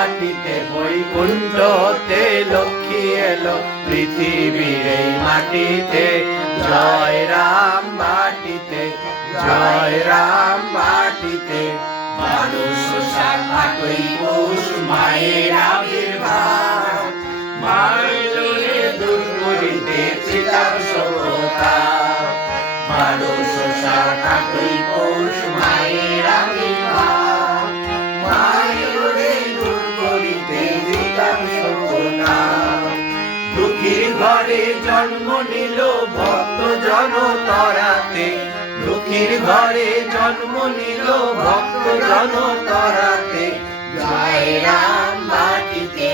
মাটিতে বৈকুণ্ঠতে লক্ষ্মী এলো। পৃথিবীর এই মাটিতে। জয় রাম মাটিতে। জয় রাম মাটিতে। মানুষ সাতই পৌষ মায়ের আবির্ভাব। মায়ের দূর করিতে চিতার সভ্যতা। মানুষ মায়ের ঘরে জন্ম নিল ভক্ত জন তরাতে দুঃখীর ঘরে জন্ম নিল ভক্ত জন তরাতে জয় রাম বাটিতে,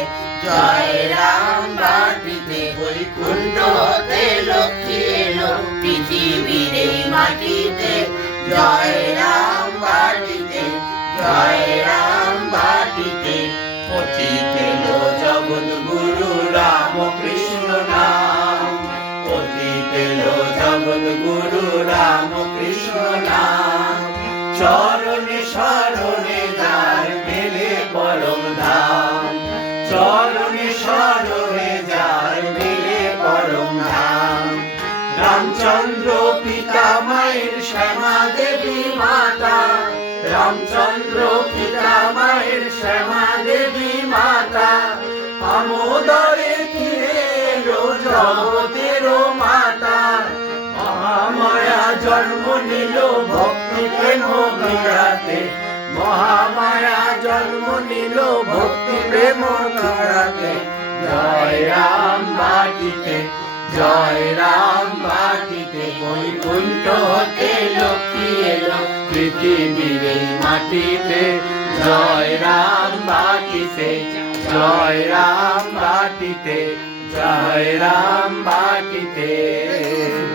জয় রাম বাটিতে, বৈকুণ্ঠ হতে লক্ষ্মী এলো পৃথিবীর মাটিতে। জয় রাম বাটিতে, জয় রাম বাটিতে। পতিত এলো জগৎ এলো জগৎ গুরু রাম কৃষ্ণ চরণে শরণে যার মেলে পরম ধাম। চরণে শরণে যার মেলে পরম ধাম। রামচন্দ্র পিতা মায়ের শ্যামা দেবী মাতা। রামচন্দ্র পিতা মায়ের শ্যামা দেবী মাতা। আমোদরে ফিরে এলো জন্ম নিল ভক্তি প্রেম বিরাতে মহামায়া জন্ম নিল ভক্তি প্রেম বিরাতে জয় রাম বাটিতে, জয় রাম বাটিতে বৈকুণ্ঠ হতে লক্ষ্মী এলো পৃথিবীর মাটিতে। জয় রাম বাটিতে, জয় রাম বাটিতে, জয় রাম বাটিতে।